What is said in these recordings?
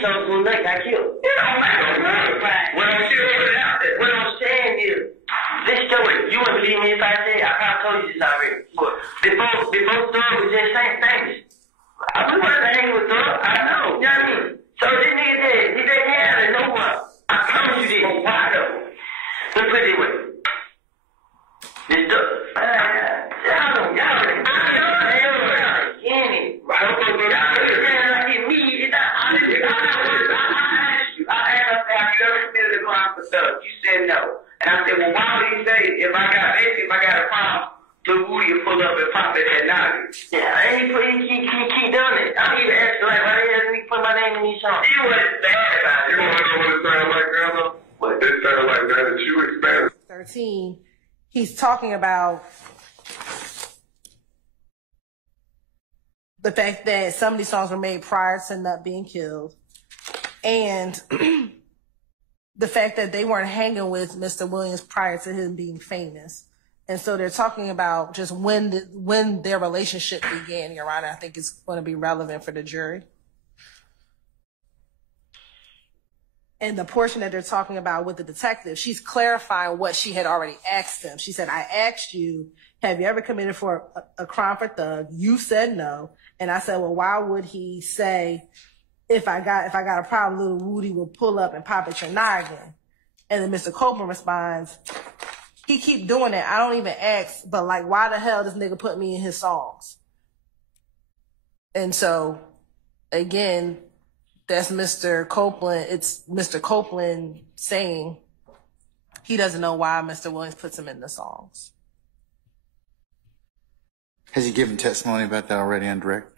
he told me that got killed. You don't make no money. What I'm saying is, this story, you wouldn't believe me if I said, I probably told you this already. But before Thug was just famous, I was wanted to hang with Thug. I know. You know what I mean? So this nigga said, he said, yeah, no one. I promise you this. Why though? Let's put it this way. This Thug. You said no. And I said, well, why would he say, if I got a problem, Lil Woody will pull up and pop it at Noggin? Yeah, and he keep doing it. I don't even ask, like, why the hell did he put my name in these songs? He wasn't bad about it. You want to know what it sounded like, Grandma? What? It sounded like that you expanded. 13, he's talking about the fact that some of these songs were made prior to Nut being killed. And the fact that they weren't hanging with Mr. Williams prior to him being famous. And so they're talking about just when their relationship began, Your Honor. I think it's going to be relevant for the jury. And the portion that they're talking about with the detective, she's clarifying what she had already asked him. She said, I asked you, have you ever committed for a crime for Thug? You said no. And I said, well, why would he say, if I got a problem, Lil Woody will pull up and pop at your noggin? And then Mr. Copeland responds, he keep doing that. I don't even ask, but like, why the hell this nigga put me in his songs? And so, again, that's Mr. Copeland. It's Mr. Copeland saying he doesn't know why Mr. Williams puts him in the songs. Has he given testimony about that already on direct?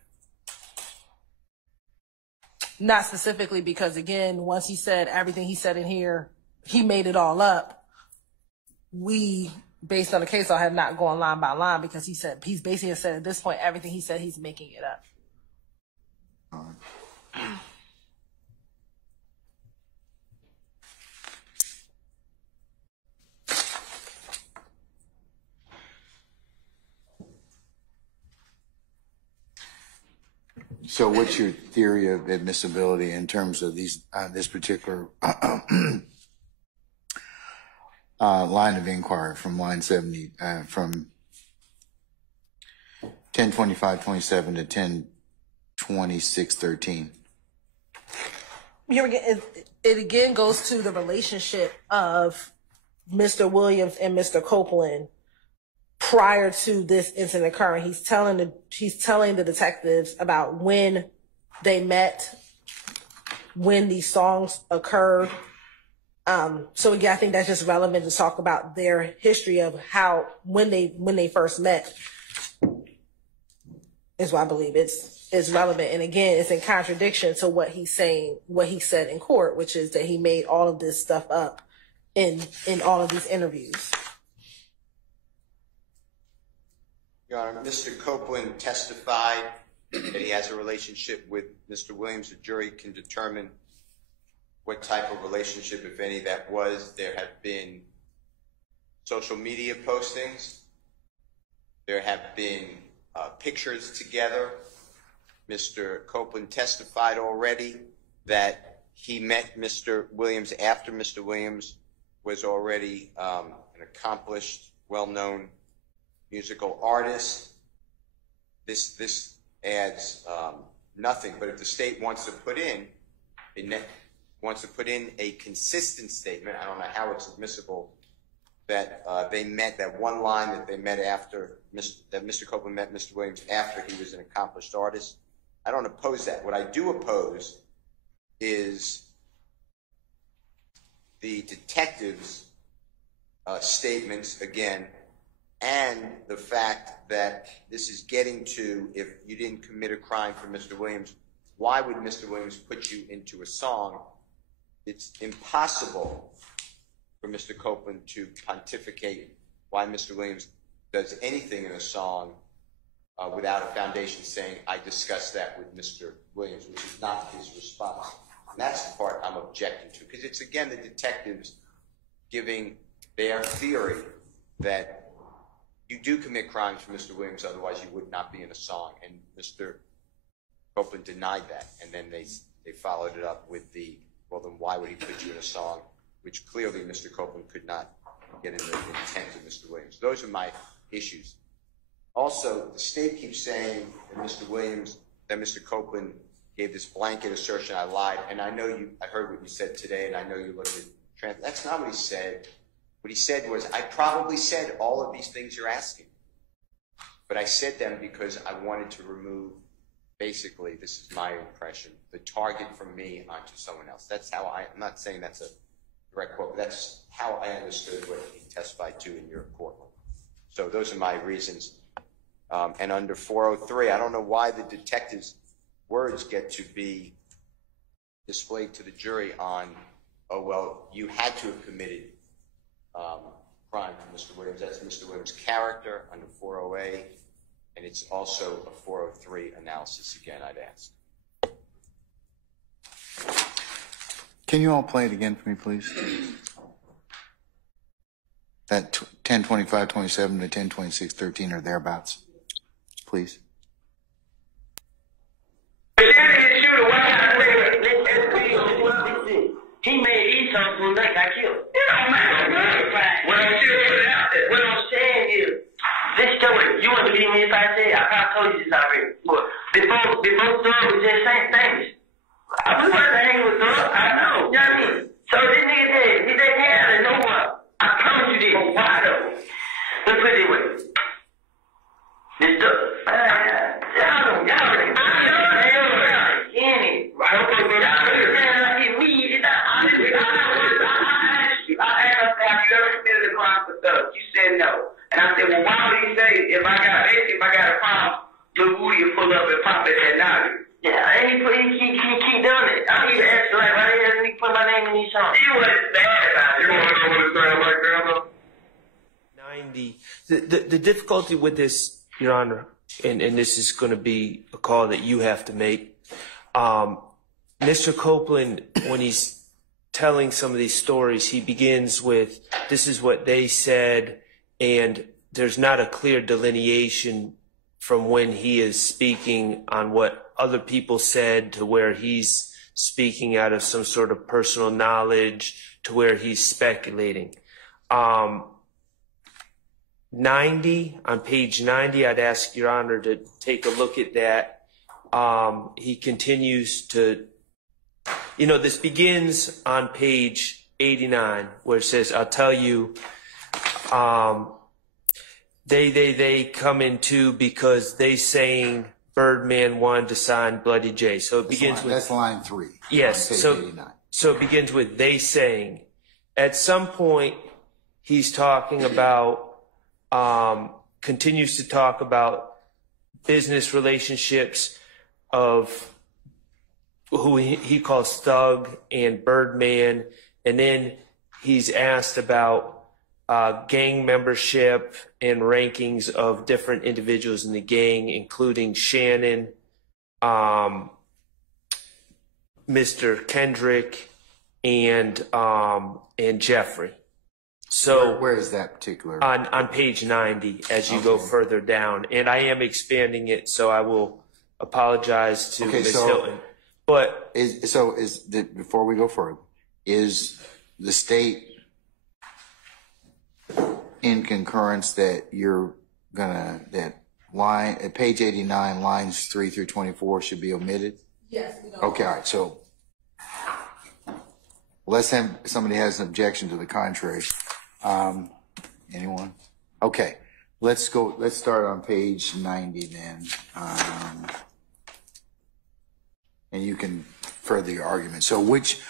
Not specifically, because again, once he said everything he said in here, he made it all up. We, based on the case, I have not gone line by line, because he's basically said at this point, everything he said, he's making it up. All right. So what's your theory of admissibility in terms of these this particular line of inquiry from line 70, from 10:25:27 to 10:26:13? Here again, it again goes to the relationship of Mr. Williams and Mr. Copeland prior to this incident occurring. He's telling the detectives about when they met, when these songs occurred. So again, I think that's just relevant to talk about their history of how, when they first met, is why I believe it's relevant. And again, it's in contradiction to what he's saying, what he said in court, which is that he made all of this stuff up in all of these interviews. Your Honor, Mr. Copeland testified that he has a relationship with Mr. Williams. The jury can determine what type of relationship, if any, that was. There have been social media postings. There have been pictures together. Mr. Copeland testified already that he met Mr. Williams after Mr. Williams was already an accomplished, well-known musical artist. This adds nothing. But if the state wants to put in a consistent statement, I don't know how it's admissible, that they met, that one line that they met after, that Mr. Copeland met Mr. Williams after he was an accomplished artist. I don't oppose that. What I do oppose is the detective's statements, again, and the fact that this is getting to, if you didn't commit a crime for Mr. Williams, why would Mr. Williams put you into a song? It's impossible for Mr. Copeland to pontificate why Mr. Williams does anything in a song without a foundation saying, I discussed that with Mr. Williams, which is not his response. And that's the part I'm objecting to, because it's, again, the detectives giving their theory that you do commit crimes for Mr. Williams, otherwise you would not be in a song. And Mr. Copeland denied that. And then they followed it up with the, well, then why would he put you in a song, which clearly Mr. Copeland could not get in the intent of Mr. Williams. Those are my issues. Also, the state keeps saying that Mr. Copeland gave this blanket assertion, I lied, and I heard what you said today, and I know you looked at that's not what he said. What he said was, I probably said all of these things you're asking, but I said them because I wanted to remove, basically, this is my impression, the target from me onto someone else. That's how I'm not saying that's a direct quote, but that's how I understood what he testified to in your court. So those are my reasons. And under 403, I don't know why the detective's words get to be displayed to the jury on, oh, well, you had to have committed crime for Mr. Williams. That's Mr. Williams' character under 408, and it's also a 403 analysis again, I'd ask. Can you all play it again for me, please? That 10:25:27 to 10:26:13 or thereabouts, please. He made these songs when they got killed. It don't matter. What I'm saying is, this story, you wouldn't believe me if I said, I probably told you this already. But before Thug was just saying things. I was about to hang with Thug, I know. You know what I mean? So this nigga did. He said, yeah, no one. I promise you this. Why though? Let's put it this way. This Thug. Y'all already. You said no. And I said, well, why would he say if I got a problem, Lil Woody will pull up and pop it at Noggin? Yeah, and he keep doing it. I even asked like, why didn't he put my name in these songs? He wasn't bad about it. You want to know what it sounds like now, though? 90. The difficulty with this, Your Honor, and this is going to be a call that you have to make. Mr. Copeland, when he's telling some of these stories, he begins with, this is what they said, and there's not a clear delineation from when he is speaking on what other people said to where he's speaking out of some sort of personal knowledge to where he's speculating. 90, on page 90, I'd ask Your Honor to take a look at that. He continues to, this begins on page 89 where it says, I'll tell you, they come in too because they saying Birdman wanted to sign Bloody J. So it begins with, that's line 3. Yes. So it begins with they saying. At some point, he's talking about, continues to talk about business relationships of who he calls Thug and Birdman. And then he's asked about gang membership and rankings of different individuals in the gang, including Shannon, Mr. Kendrick, and Jeffrey. So where is that particular? On page 90, as you go further down, and I am expanding it, so I will apologize to Ms. Hylton. But before we go further, is the state in concurrence that you're that line at page 89, lines 3 through 24 should be omitted? Yes. We don't. Okay, all right. So unless somebody has an objection to the contrary, anyone? Okay, let's go. Let's start on page 90 then, and you can further your argument. So which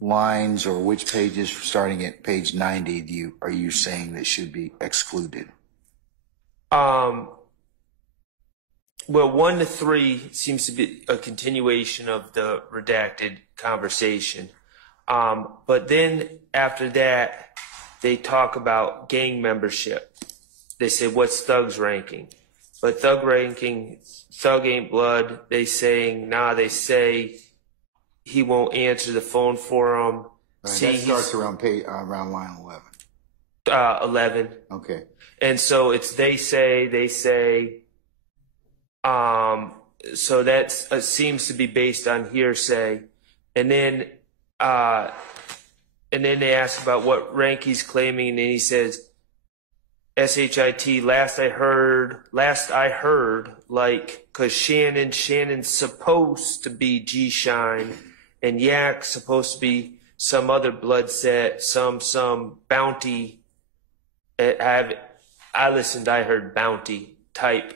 lines or which pages starting at page 90 are you saying that should be excluded? Well, 1 to 3 seems to be a continuation of the redacted conversation. But then after that, they talk about gang membership. They say, what's Thug's ranking? But Thug ranking, Thug ain't blood. They say he won't answer the phone for him. Right, that starts around line 11. 11. Okay. And so it's they say, so that seems to be based on hearsay. And then they ask about what rank he's claiming, and then he says, SHIT, last I heard, like, cause Shannon's supposed to be G-Shine, and Yak's supposed to be some other blood set, some bounty. I listened, I heard bounty type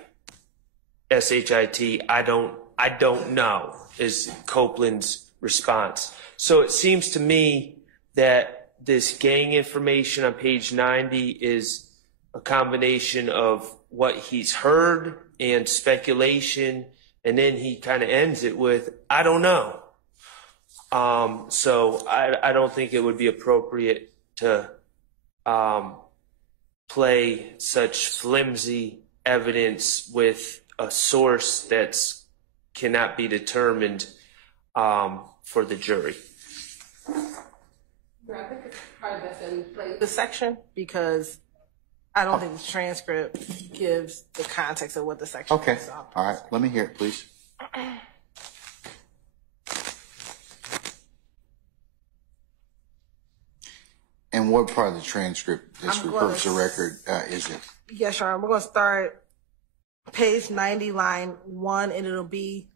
SHIT. I don't know is Copeland's response. So it seems to me that this gang information on page 90 is a combination of what he's heard and speculation, and then he kind of ends it with, I don't know. So I don't think it would be appropriate to play such flimsy evidence with a source that's cannot be determined for the jury. I think it's probably best that we play the section because I don't think the transcript gives the context of what the section Okay. is. All right. Let me hear it, please. And what part of the transcript, this purpose of record, is it? Yes, Sharon. We're going to start page 90, line 1, and it'll be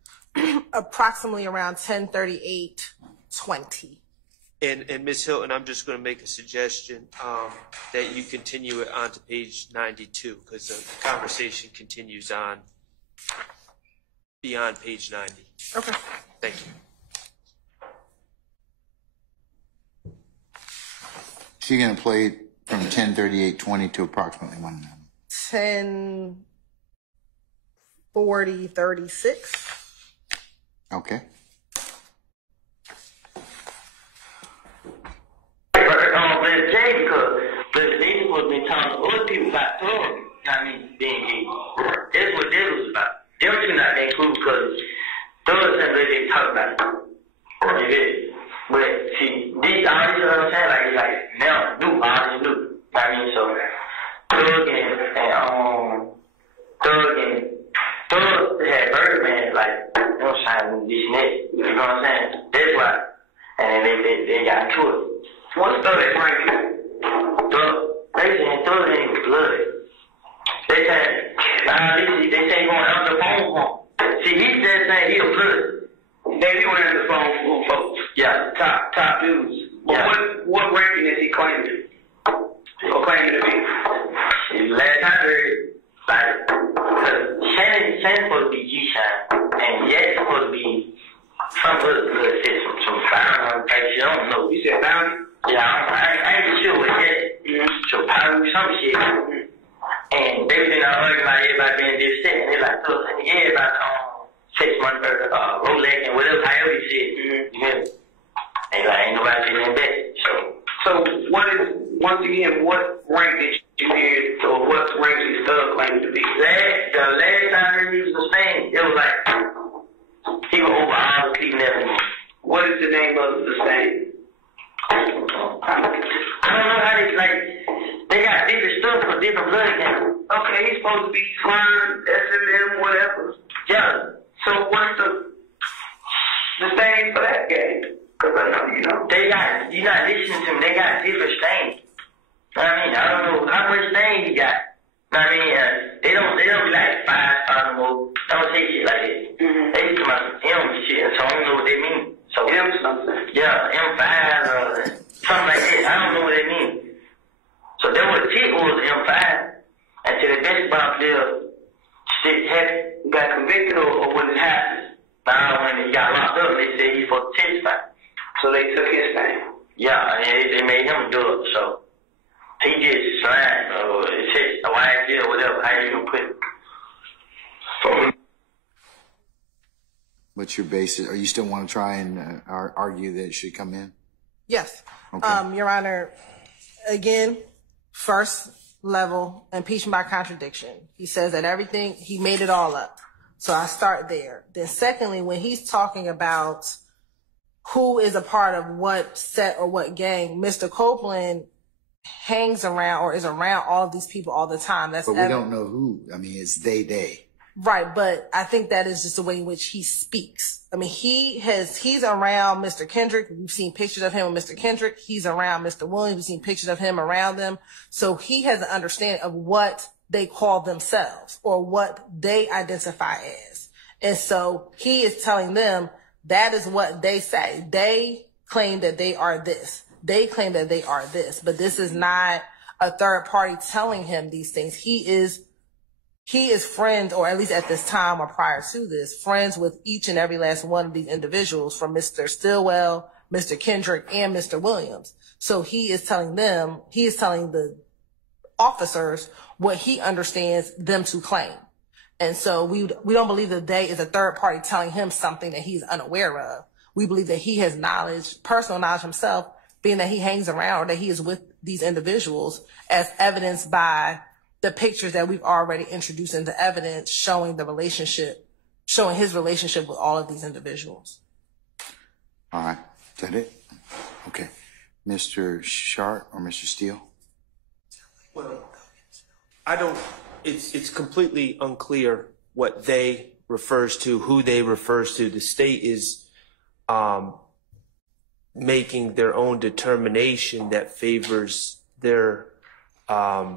approximately around 10:38:20. And Ms. Hylton, I'm just going to make a suggestion that you continue it on to page 92 because the conversation continues on beyond page 90. Okay. Thank you. So you're going to play it from 10:38:20 to approximately 1 minute. 10:40:36. Okay. Because they supposed to be telling other people about Thug, being gay. That's what this was about. Them two not that cool because Thug said they talk about it. But see, these all these, what I'm saying, like now new, all this new. So Thug had Birdman, like, you know what I'm saying, this and that. You know what I'm saying? That's why. And then they got to it. What's Thug at Frankie? They saying Thug ain't blood. They say he going out the phone for him. See, he just saying he a blood. Then he went on the phone for folks. Yeah, top dudes. Yeah. What ranking is he claiming? Or claiming to be? Last I heard, like, Shannon's supposed to be G-Shine, and Yak's supposed to be some other blood set, some firearm type shit. I don't know. You said bounty? Yeah, I ain't sure what that. So probably some shit. And they been all arguing about everybody being dipshit, and they like, yeah, about 6 months Rolex and whatever, however you said. You hear me? And like, ain't nobody getting in bed. So what is, once again, what rank did you hear, or what rank is Thug claiming to be? The last time I heard he was sustained, it was like, he was over all the Cleveland. What is the name of the sustained? I don't know how they got different stuff for different blood games. Okay, he's supposed to be Slime, SMM, whatever. Yeah. So what's the stain for that game? Because I know, they got, you're not listening to them, they got different stains. I don't know how much stain he got. They don't be like 5 more. Don't say shit like that. They be talking about some M shit, so I don't know what they mean. So M something. Yeah, M5 or something like that. I don't know what they mean. So that was Tick was M5 until the basketball player got convicted or when it happened. Now when he got locked up, they said he's supposed to testify. So they took his name. Yeah, and they made him do it. So he just signed or it said a YG or whatever. How you gonna put it? What's your basis? Are you still want to try and argue that it should come in? Yes. Okay. Your Honor, again, first level, impeachment by contradiction. He says that everything, he made it all up. So I start there. Then secondly, when he's talking about who is a part of what set or what gang, Mr. Copeland hangs around or is around all of these people all the time. But we don't know who. It's they. Right, but I think that is just the way in which he speaks. I mean, he's around Mr. Kendrick. We've seen pictures of him with Mr. Kendrick. He's around Mr. Williams. We've seen pictures of him around them. So he has an understanding of what they call themselves or what they identify as. And so he is telling them that is what they say. They claim that they are this. They claim that they are this, but this is not a third party telling him these things. He is friends, or at least at this time or prior to this, friends with each and every last one of these individuals, from Mr. Stillwell, Mr. Kendrick, and Mr. Williams. So he is telling the officers what he understands them to claim. And so we don't believe that they is a third party telling him something that he's unaware of. We believe that he has knowledge, personal knowledge himself, being that he hangs around or that he is with these individuals, as evidenced by the pictures that we've already introduced into evidence showing his relationship with all of these individuals. All right. Is that it? Okay. Mr. Schardt or Mr. Steele? Well, it's completely unclear what they refers to, who they refers to. The state is making their own determination that favors their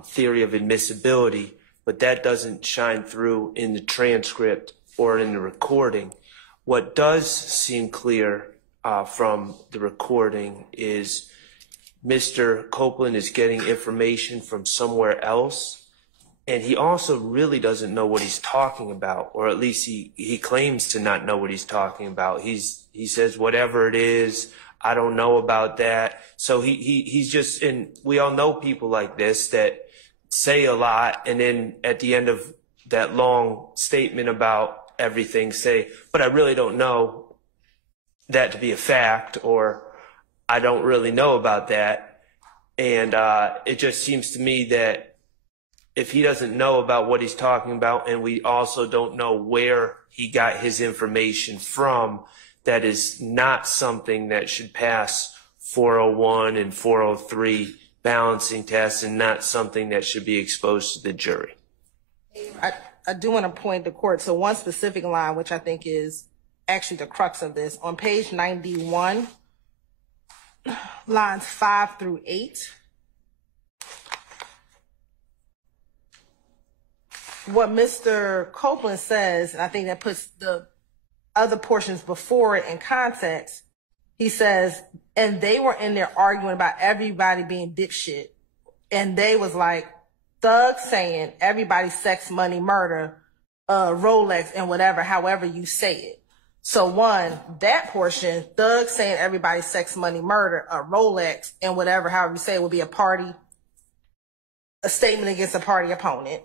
theory of admissibility, but that doesn't shine through in the transcript or in the recording. What does seem clear from the recording is Mr. Copeland is getting information from somewhere else, and he also really doesn't know what he's talking about, or at least he claims to not know what he's talking about. He says whatever it is, I don't know about that. So he's just, and we all know people like this that say a lot, and then at the end of that long statement about everything say, but I really don't know that to be a fact, or I don't really know about that. And it just seems to me that if he doesn't know about what he's talking about, and we also don't know where he got his information from, that is not something that should pass 401 and 403 balancing tests, and not something that should be exposed to the jury. I do want to point the court to one specific line, which I think is actually the crux of this. On page 91, lines 5 through 8. What Mr. Copeland says, and I think that puts the other portions before it in context, he says, and they were in there arguing about everybody being dipshit. And they was like, Thug saying everybody sex, money, murder, Rolex, and whatever, however you say it. So one, that portion, Thug saying everybody sex, money, murder, a Rolex, and whatever, however you say it, would be a statement against a party opponent.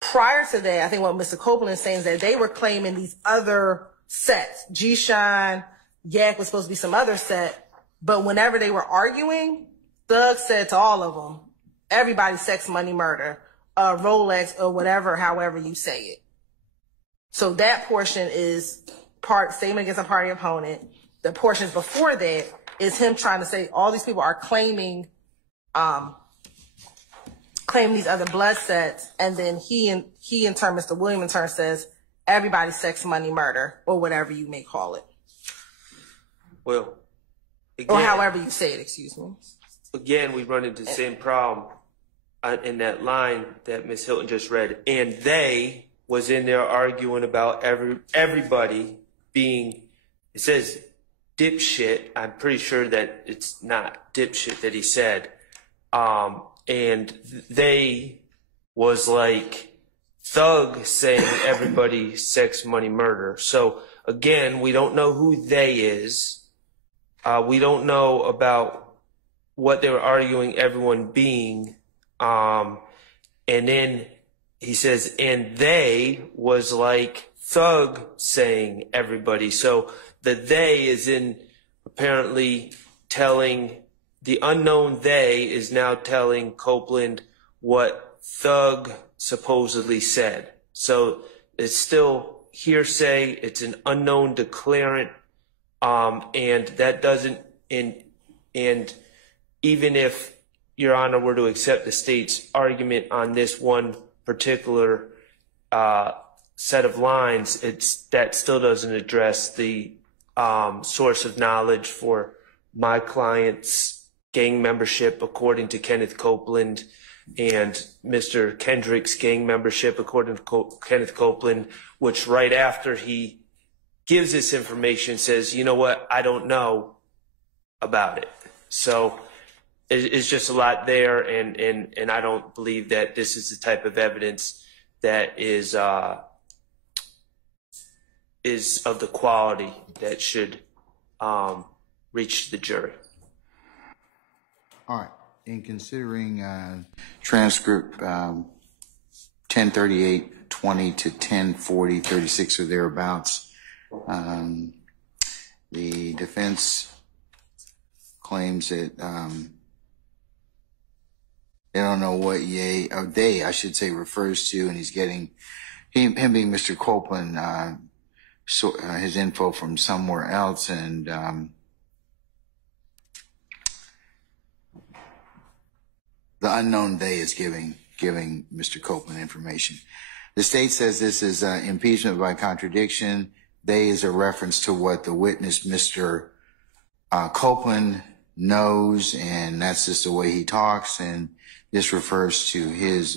Prior to that, I think what Mr. Copeland is saying is that they were claiming these other sets. G-Shine, Yak was supposed to be some other set. But whenever they were arguing, Thug said to all of them, everybody sex, money, murder, Rolex, or whatever, however you say it. So that portion is statement against a party opponent. The portions before that is him trying to say all these people are claiming these other blood sets, and then he in turn, Mr. William in turn says everybody sex, money, murder, or whatever you may call it. Well, again, or however you say it, excuse me. Again, we run into the same problem in that line that Ms. Hylton just read. And they was in there arguing about everybody being, it says dipshit. I'm pretty sure that it's not dipshit that he said. And they was like Thug saying everybody sex, money, murder. So again, we don't know who they is. We don't know about what they were arguing everyone being. And then he says, and they was like Thug saying everybody. So the they is in apparently telling, the unknown they is now telling Copeland what Thug supposedly said. So it's still hearsay. It's an unknown declarant. And that doesn't, and even if Your Honor were to accept the state's argument on this one particular set of lines, that still doesn't address the source of knowledge for my client's gang membership according to Kenneth Copeland and Mr. Kendrick's gang membership according to Kenneth Copeland, which right after he gives this information says, you know what, I don't know about it. So it's just a lot there, and I don't believe that this is the type of evidence that is of the quality that should reach the jury. All right. In considering transcript 1038:20 to 1040:36 or thereabouts, the defense claims that they don't know what they, I should say, refers to, and he's getting him being Mr. Copeland, his info from somewhere else, and the unknown they is giving Mr. Copeland information. The state says this is impeachment by contradiction. They is a reference to what the witness, Mr. Copeland, knows, and that's just the way he talks, and this refers to his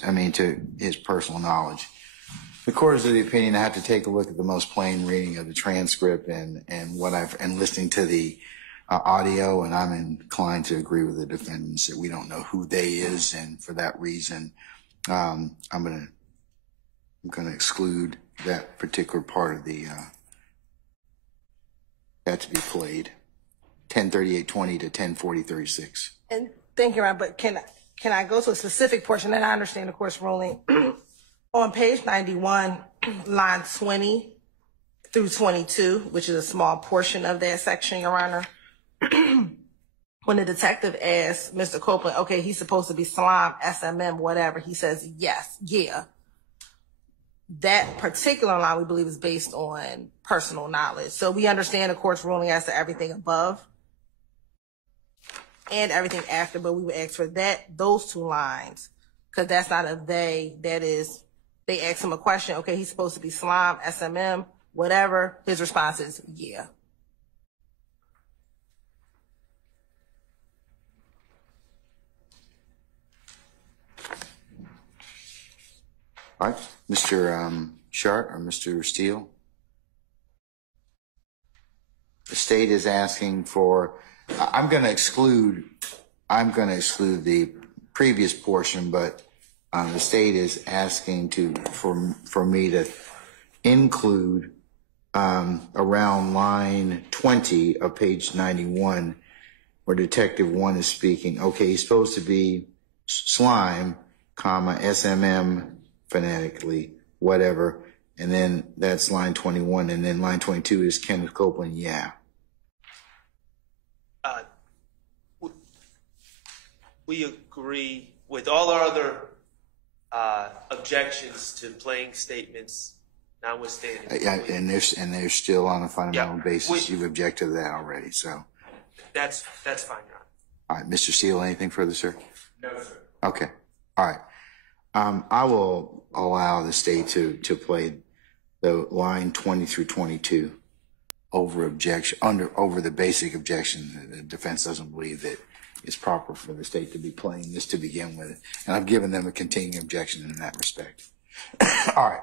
personal knowledge. The court is of the opinion I have to take a look at the most plain reading of the transcript and listening to the audio, and I'm inclined to agree with the defendants that we don't know who they is, and for that reason, I'm gonna exclude that particular part of the that to be played. 1038:20 to 1040:36. And thank you, Ron, but can I go to a specific portion? And I understand the court's ruling. On page 91, line 20 through 22, which is a small portion of that section, Your Honor. When the detective asks Mr. Copeland, okay, he's supposed to be Slime, SMM, whatever, he says, yes, yeah. That particular line, we believe, is based on personal knowledge. So we understand the court's ruling as to everything above and everything after, but we would ask for those two lines, because that's not a they, that is, they ask him a question, okay, he's supposed to be Slime, SMM, whatever, his response is, yeah. All right, Mr. Schardt or Mr. Steele? The state is asking for, I'm going to exclude the previous portion, but the state is asking for me to include around line 20 of page 91, where Detective 1 is speaking. Okay, he's supposed to be Slime, SMM, phonetically, whatever, and then that's line 21, and then line 22 is Kenneth Copeland, yeah. We agree with all our other objections to playing statements, notwithstanding. And they're still on a fundamental basis. You've objected to that already, so. That's fine, Your Honor. All right, Mr. Steele, anything further, sir? No, sir. Okay, all right. I will allow the state to play the line 20 through 22 over the basic objection. The defense doesn't believe that it's proper for the state to be playing this to begin with, and I've given them a continuing objection in that respect. All right.